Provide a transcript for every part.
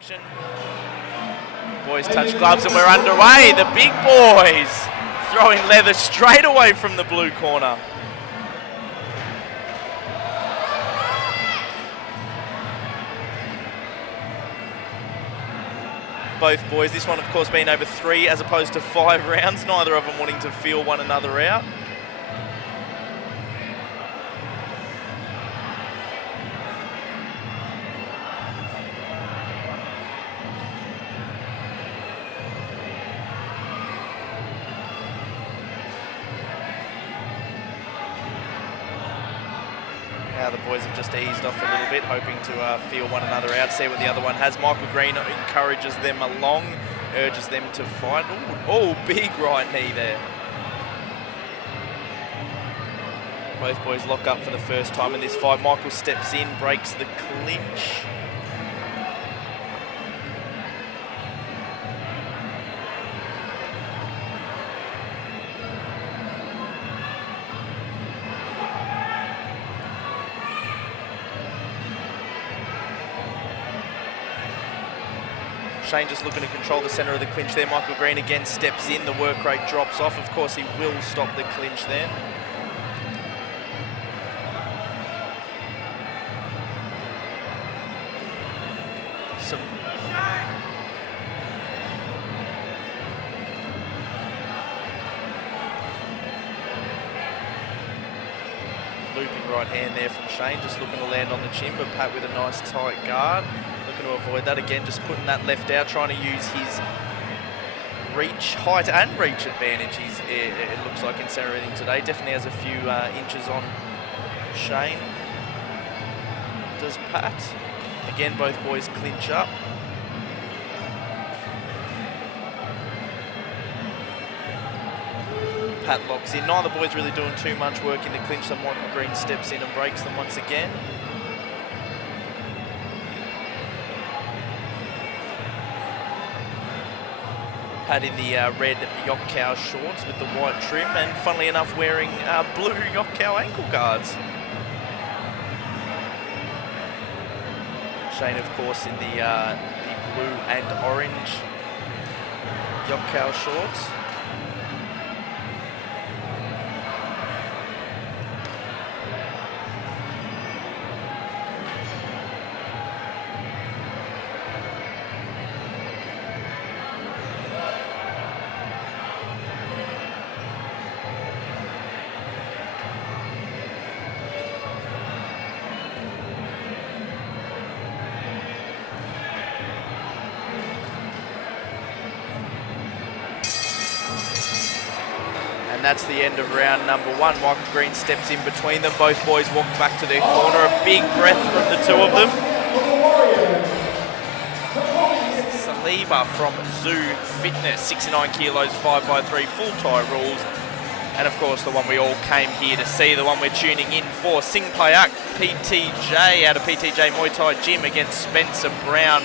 action. Boys touch gloves and we're underway. The big boys throwing leather straight away from the blue corner. Both boys, this one of course being over 3 as opposed to 5 rounds, neither of them wanting to feel one another out. Now the boys have just eased off a little bit, hoping to feel one another out, see what the other one has. Michael Green encourages them along, urges them to fight. Oh, big right knee there. Both boys lock up for the first time in this fight. Michael steps in, breaks the clinch. Shane just looking to control the centre of the clinch there. Michael Green again steps in, the work rate drops off. Of course, he will stop the clinch there. Some looping right hand there from Shane, just looking to land on the chin, but Pat with a nice tight guard. Looking to avoid that again, just putting that left out, trying to use his reach, height and reach advantage. It looks like in centre ring today. Definitely has a few inches on Shane. Does Pat. Again, both boys clinch up. Pat locks in. Neither boys really doing too much work in the clinch, so Michael Green steps in and breaks them once again. Pat in the red YOKKAO shorts with the white trim, and funnily enough wearing blue YOKKAO ankle guards. Shane, of course, in the blue and orange YOKKAO shorts. And that's the end of round number 1. Michael Green steps in between them. Both boys walk back to their corner. A big breath from the two of them. Saliba from Zoo Fitness, 69 kilos, 5x3, full Thai rules. And of course the one we all came here to see, the one we're tuning in for, Singh Payak, PTJ, out of PTJ Muay Thai Gym against Spencer Brown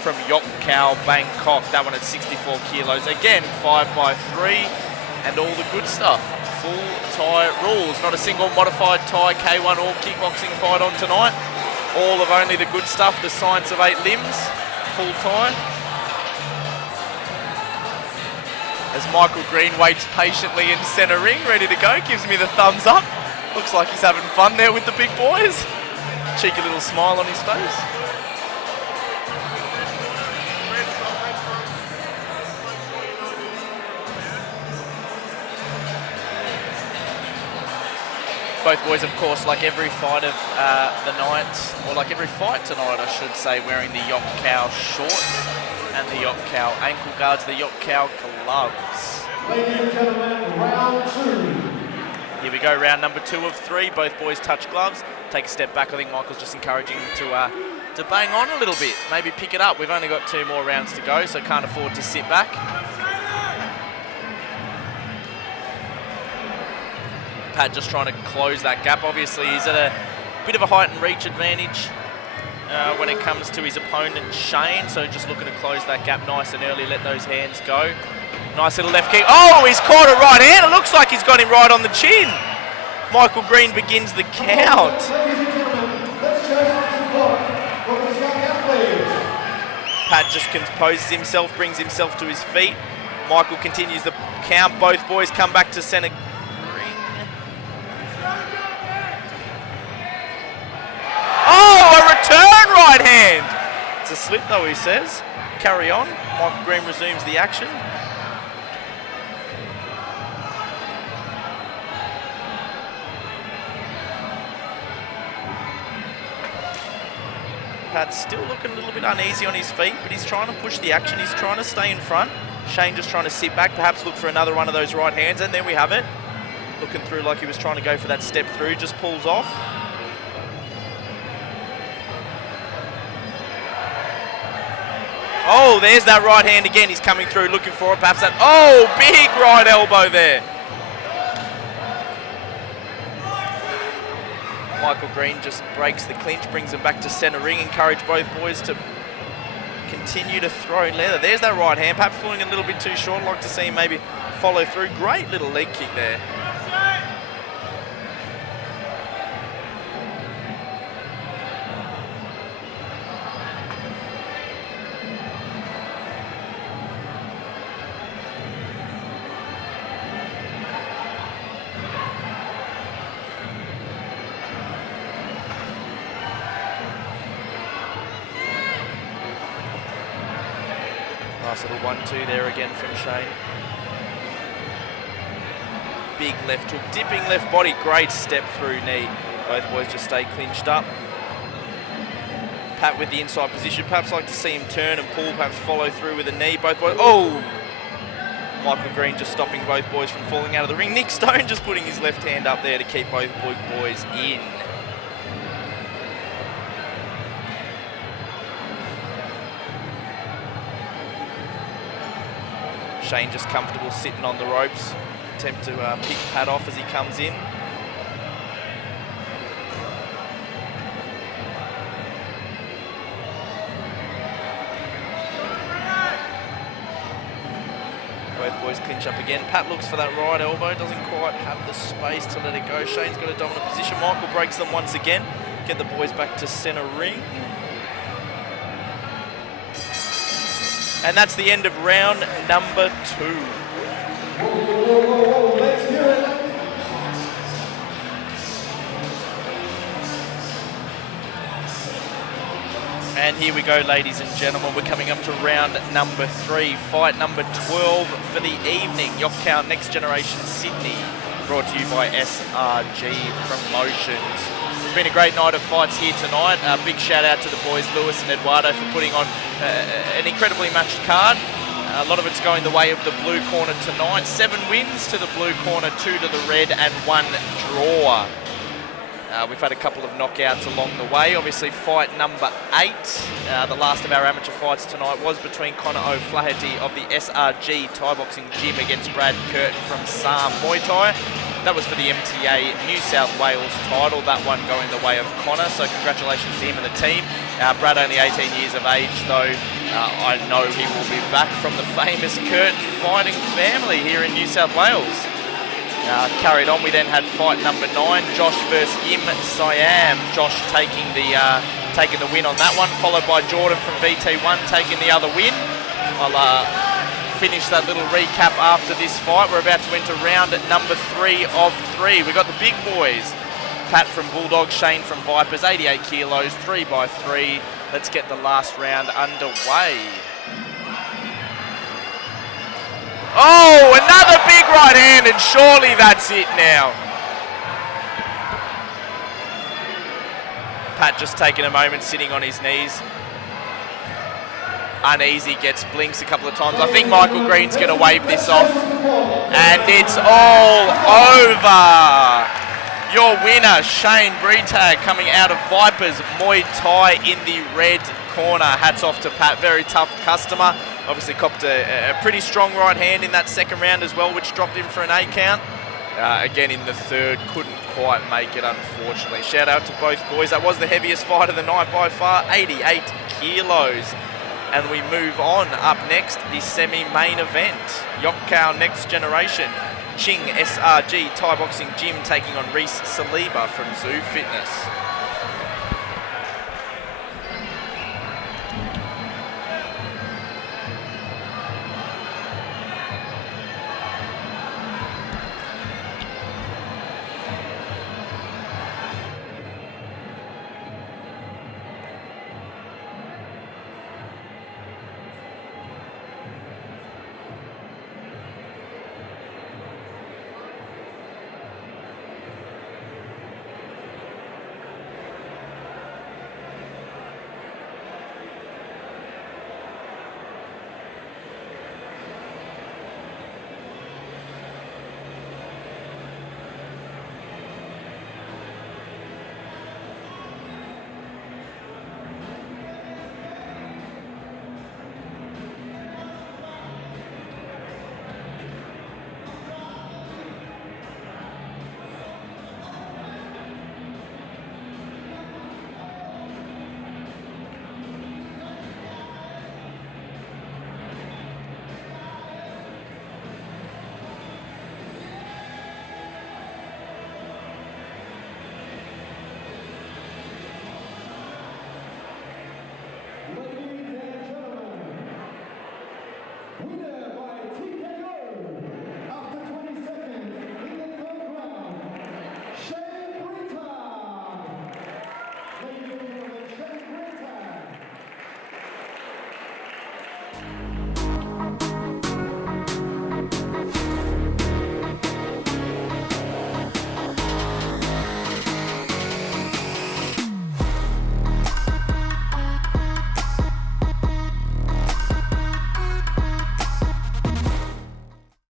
from YOKKAO Bangkok. That one at 64 kilos. Again, 5x3. And all the good stuff. Full Thai rules. Not a single modified Thai K1 or kickboxing fight on tonight. All of only the good stuff, the science of 8 limbs. Full Thai. As Michael Green waits patiently in centre ring, ready to go. Gives me the thumbs up. Looks like he's having fun there with the big boys. Cheeky little smile on his face. Both boys, of course, like every fight of the night, or like every fight tonight, I should say, wearing the YOKKAO shorts and the YOKKAO ankle guards, the YOKKAO gloves. Ladies and gentlemen, round 2. Here we go, round number 2 of 3. Both boys touch gloves. Take a step back. I think Michael's just encouraging them to bang on a little bit, maybe pick it up. We've only got 2 more rounds to go, so can't afford to sit back. Pat just trying to close that gap. Obviously, he's at a bit of a height and reach advantage when it comes to his opponent, Shane. So just looking to close that gap nice and early, let those hands go. Nice little left kick. Oh, he's caught a right hand. It looks like he's got him right on the chin. Michael Green begins the count. Pat just composes himself, brings himself to his feet. Michael continues the count. Both boys come back to centre ring. Oh, a return right hand. It's a slip though, he says. Carry on. Michael Green resumes the action. Pat's still looking a little bit uneasy on his feet, but he's trying to push the action. He's trying to stay in front. Shane just trying to sit back, perhaps look for another one of those right hands, and there we have it. Looking through like he was trying to go for that step through, just pulls off. Oh, there's that right hand again. He's coming through, looking for it. Perhaps that, oh, big right elbow there. Michael Green just breaks the clinch, brings him back to centre ring, encourage both boys to continue to throw leather. There's that right hand, perhaps pulling a little bit too short. I'd like to see him maybe follow through. Great little leg kick there. Nice little 1-2 there again from Shane. Big left hook, dipping left body, great step through knee. Both boys just stay clinched up. Pat with the inside position, perhaps like to see him turn and pull, perhaps follow through with a knee. Both boys, oh! Michael Green just stopping both boys from falling out of the ring. Nick Stone just putting his left hand up there to keep both boys in. Shane just comfortable sitting on the ropes. Attempt to pick Pat off as he comes in. Both boys clinch up again. Pat looks for that right elbow, doesn't quite have the space to let it go. Shane's got a dominant position. Michael breaks them once again. Get the boys back to centre ring. And that's the end of round number 2. And here we go, ladies and gentlemen. We're coming up to round number 3. Fight number 12 for the evening. YOKKAO Next Generation Sydney. Brought to you by SRG Promotions. It's been a great night of fights here tonight. A big shout out to the boys, Lewis and Eduardo, for putting on an incredibly matched card. A lot of it's going the way of the blue corner tonight. 7 wins to the blue corner, 2 to the red, and 1 draw. We've had a couple of knockouts along the way. Obviously, fight number 8, the last of our amateur fights tonight, was between Connor O'Flaherty of the SRG Thai Boxing Gym against Brad Curtin from SAM Muay Thai. That was for the MTA New South Wales title, that one going the way of Connor, so congratulations to him and the team. Brad only 18 years of age, though I know he will be back from the famous Curtin fighting family here in New South Wales. Carried on, we then had fight number 9, Josh versus Yim Siam. Josh taking the win on that one, followed by Jordan from VT1 taking the other win. I'll finish that little recap after this fight. We're about to enter round number 3 of 3. We've got the big boys. Pat from Bulldogs, Shane from Vipers, 88 kilos, 3x3. Let's get the last round underway. Oh, another big right hand, and surely that's it now. Pat just taking a moment, sitting on his knees. Uneasy, gets blinks a couple of times. I think Michael Green's going to wave this off. And it's all over. Your winner, Shane Bretag, coming out of Vipers Muay Thai in the red corner. Hats off to Pat, very tough customer. Obviously copped a pretty strong right hand in that second round as well, which dropped him for an 8 count. Again in the third, couldn't quite make it, unfortunately. Shout out to both boys. That was the heaviest fight of the night by far, 88 kilos. And we move on. Up next, the semi-main event. YOKKAO Next Generation. Ching SRG Thai Boxing Gym taking on Reese Saliba from Zoo Fitness.